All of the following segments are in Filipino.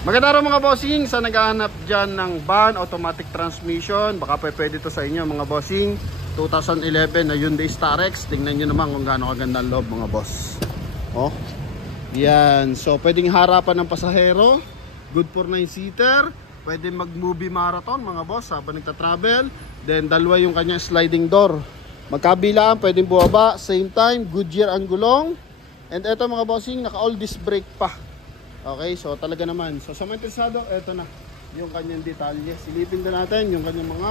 Maganda rin mga bossing sa naghahanap dyan ng van, automatic transmission. Baka pwede to sa inyo mga bossing. 2011 na Hyundai Starex. Tingnan nyo naman kung gaano kaganda ang loob mga boss. Oh, yan. So pwedeng harapan ng pasahero. Good for 9-seater. Pwede mag movie marathon mga boss habang nagta-travel. Then dalawa yung kanyang sliding door. Magkabilaan, pwedeng buwaba. Same time, Goodyear ang gulong. And eto mga bossing, naka all disc brake pa. Okay, so talaga naman. So sa mga interesado, eto na yung kanyang detalye. Silipin din natin yung kanyang mga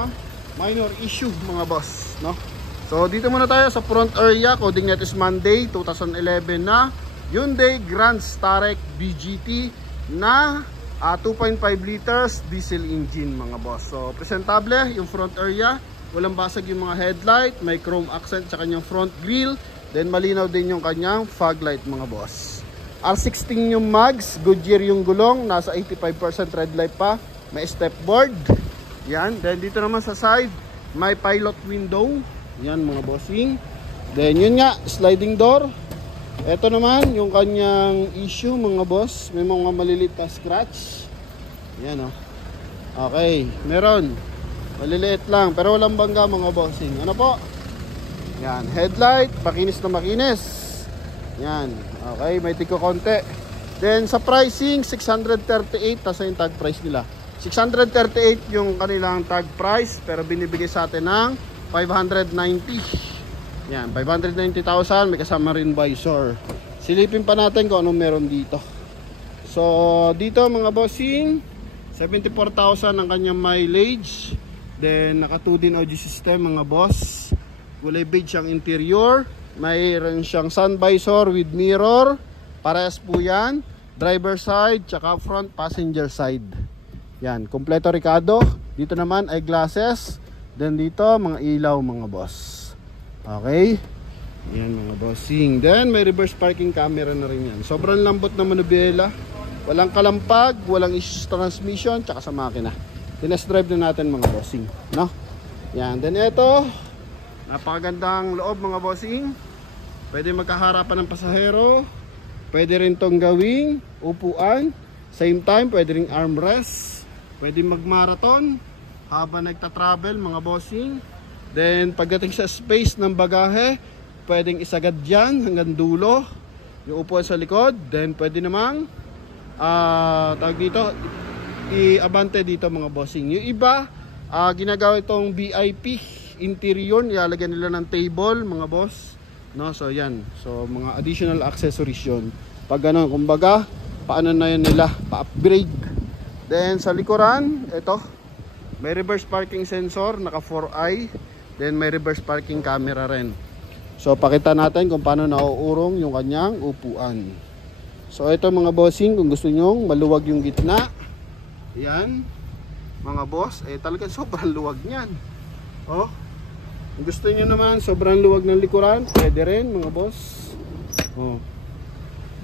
minor issue mga boss, no? So dito muna tayo sa front area. Coding net is Monday 2011 na Hyundai Grand Starex BGT na 2.5 liters diesel engine mga boss. So presentable yung front area. Walang basag yung mga headlight. May chrome accent sa kanyang front grille. Then malinaw din yung kanyang fog light mga boss. R16 yung mags, Goodyear yung gulong, nasa 85% red light pa, may step board. Yan, then dito naman sa side, may pilot window. Yan mga bossing. Then yun nga, sliding door. Ito naman yung kanyang issue mga boss, may mga maliliit na scratch. Yan oh. Okay, meron. Maliliit lang, pero walang bangga mga bossing. Ano po? Yan, headlight, makinis na makinis. Yan, okay, may tiko konti. Then sa pricing, 638, nasa yung tag price nila. 638 yung kanilang tag price, pero binibigay sa atin ng 590. Yan, 590,000, may kasama rin visor. Silipin pa natin kung anong meron dito. So, dito mga bossing, 74,000 ang kanyang mileage. Then, naka 2 din audio system mga boss. Kulay beige ang interior. Mayroon siyang sun visor with mirror. Parehas po yan. Driver side, tsaka front passenger side. Yan, kompleto Ricardo. Dito naman ay glasses. Then dito, mga ilaw mga boss. Okay. Yan mga bossing. Then may reverse parking camera na rin yan. Sobrang lambot na manubiela. Walang kalampag, walang issues transmission, tsaka sa makina. Tinest drive na natin mga bossing, no? Yan, then ito, napakagandang loob mga bossing. Pwede magkaharapan ng pasahero. Pwede rin tong gawing upuan. Same time, pwede rin armrest. Pwede mag-marathon habang nagta-travel mga bossing. Then pagdating sa space ng bagahe, pwedeng isagad dyan hanggang dulo yung upuan sa likod. Then pwede namang tawag dito, i-abante dito mga bossing. Yung iba, ginagawa itong VIP interior, nilalagyan nila ng table mga boss, no? So yan, so mga additional accessories yun. Pag gano'n, kumbaga paano na yun nila, pa-upgrade. Then sa likuran, ito, may reverse parking sensor, naka 4i. Then may reverse parking camera rin. So pakita natin kung paano nauurong yung kanyang upuan. So ito mga bossing, kung gusto nyo maluwag yung gitna, yan mga boss, talagang sobrang luwag nyan. Oh, kung gusto nyo naman sobrang luwag ng likuran, pwede rin mga boss. Oh,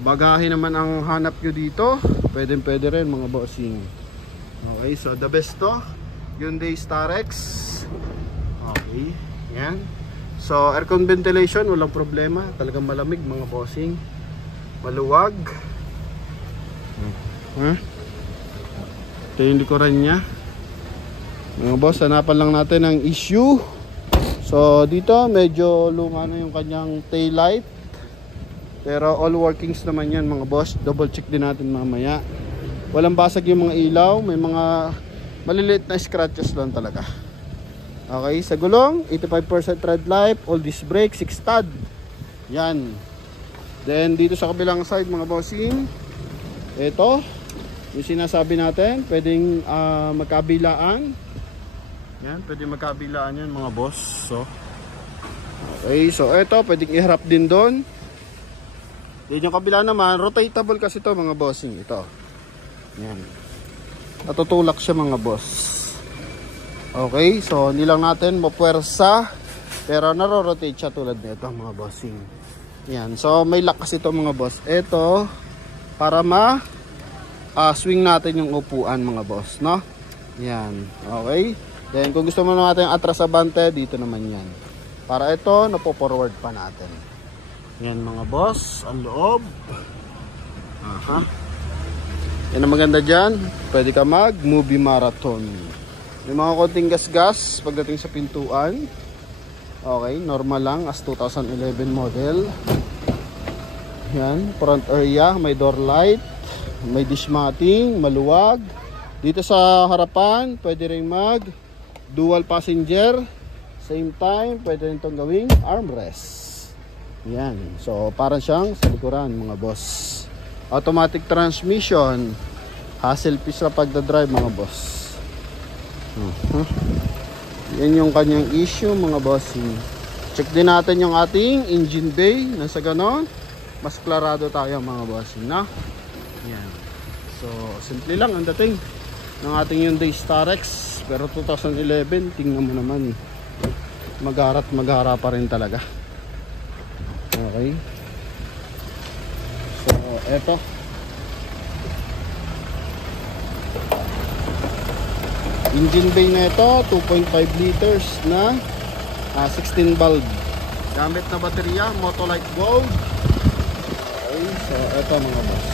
bagahe naman ang hanap nyo dito, pwede rin mga bossing. Okay, so the best to Hyundai Starex. Okay, yan. So aircon ventilation, walang problema, talagang malamig mga bossing, maluwag. Ito yung likuran nya mga boss. Hanapan lang natin ang issue. So dito medyo luma na yung kanyang tail light, pero all workings naman yan mga boss. Double check din natin mamaya. Walang basag yung mga ilaw, may mga maliliit na scratches lang talaga. Okay, sa gulong 85% red light, all disc brake, 6 stud. Yan. Then dito sa kabilang side mga bossing, ito yung sinasabi natin, pwedeng magkabilaan. Yan, pwedeng magkabilaan yan mga boss. So okay, so ito pwedeng iharap din doon. Then yung kabila naman, rotatable kasi ito mga bossing. Ito, yan, natutulak siya mga boss. Okay, so hindi lang natin mapuwersa, pero naro-rotate siya tulad nito mga bossing. Yan, so may lock kasi ito mga boss. Ito para swing natin yung upuan mga boss, no? Yan, okay. Then kung gusto mo natin atras abante, dito naman yan. Para ito, napo-forward pa natin. Yan mga boss, ang loob. Yan ang maganda dyan, pwede ka mag movie marathon. May mga konting gas-gas pagdating sa pintuan. Okay, normal lang as 2011 model. Yan, front area, may door light, may dish matting, maluwag. Dito sa harapan, pwede rin mag dual passenger. Same time, pwede rin itong gawing armrest. Yan, so parang siyang sa likuran mga boss. Automatic transmission, hassle-free sa pagdadrive mga boss. Yan yung kanyang issue mga bossing. Check din natin yung ating engine bay. Nasa ganon, mas klarado tayo mga bossing na. Yan. So simple lang ang dating ng ating Hyundai Starex. Pero 2011, tingnan mo naman, magara pa rin talaga. Okay. So eto, engine bay na ito, 2.5 liters na 16 bulb. Gamit na baterya, Motolite Gold. Okay, so ito mga boss.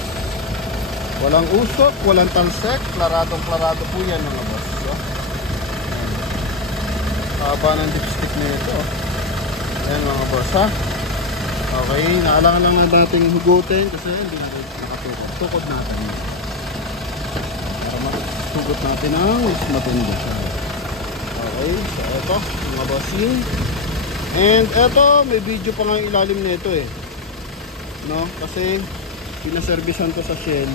Walang usok, walang talsek, klaradong klarado po yan mga boss. So, haba ng dipstick na ito. Ayan mga boss ha. Okay, naalangan lang na dating hugutin kasi hindi natin nakatukod. Tukod natin. Para matukod natin ang mas matunda. Okay, so ito mga bossing. And ito, may video pa nga yung ilalim nito eh. No, kasi pinaservisan ko sa Shell.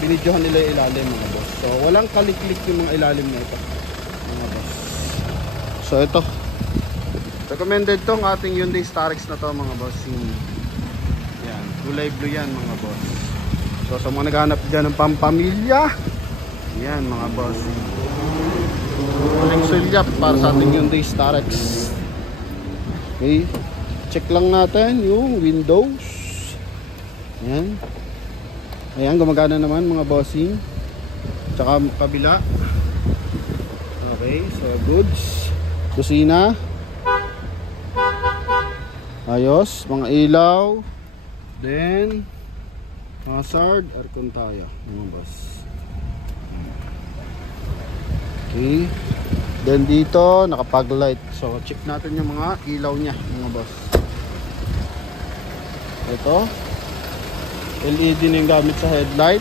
Binidyohan nila yung ilalim mga boss. So walang kaliklik yung mga ilalim nito mga boss. So ito, recommended tong ating Hyundai Starex na to mga bossing. Yan, kulay blue yan mga boss. So sa mga naghanap dyan ng pampamilya, yan mga bossing, uling sulyap para sa ating Hyundai Starex. Okay, check lang natin yung windows. Yan. Ayan, gumagana naman mga bossing. Tsaka kabila. Okay, so goods. Kusina. Ayos, mga ilaw. Then hazard, aircon tayo mga boss. Okay. Then dito nakapag-light. So check natin yung mga ilaw niya mga boss. Ito, LED na yung gamit sa headlight.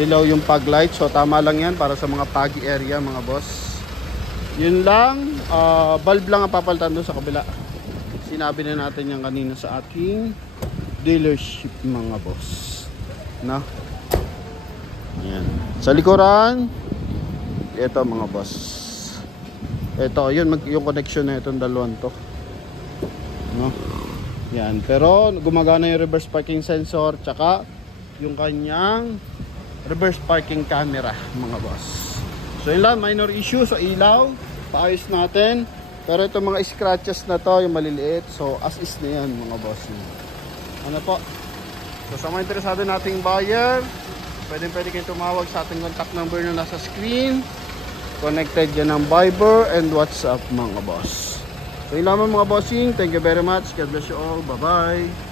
Dilaw yung fog light. So tama lang yan para sa mga foggy area mga boss. Yun lang, bulb lang ang papalitan doon sa kabila. Sinabi na natin yan kanina sa aking dealership mga boss. Na? Yan. Sa likuran, ito mga boss. Ito, yun yung connection na itong dalawang to. No? Yan, pero gumagana yung reverse parking sensor tsaka yung kanyang reverse parking camera mga boss. So yun lang, minor issue sa ilaw, paayos natin. Pero itong mga scratches na to, yung maliliit, so as is na yan mga boss. Ano po? So sa mga interesado nating buyer, pwede kayong tumawag sa ating contact number na nasa screen. Connected yan ng Viber and WhatsApp mga boss. So yun lamang mga bossing. Thank you very much. God bless you all. Bye bye.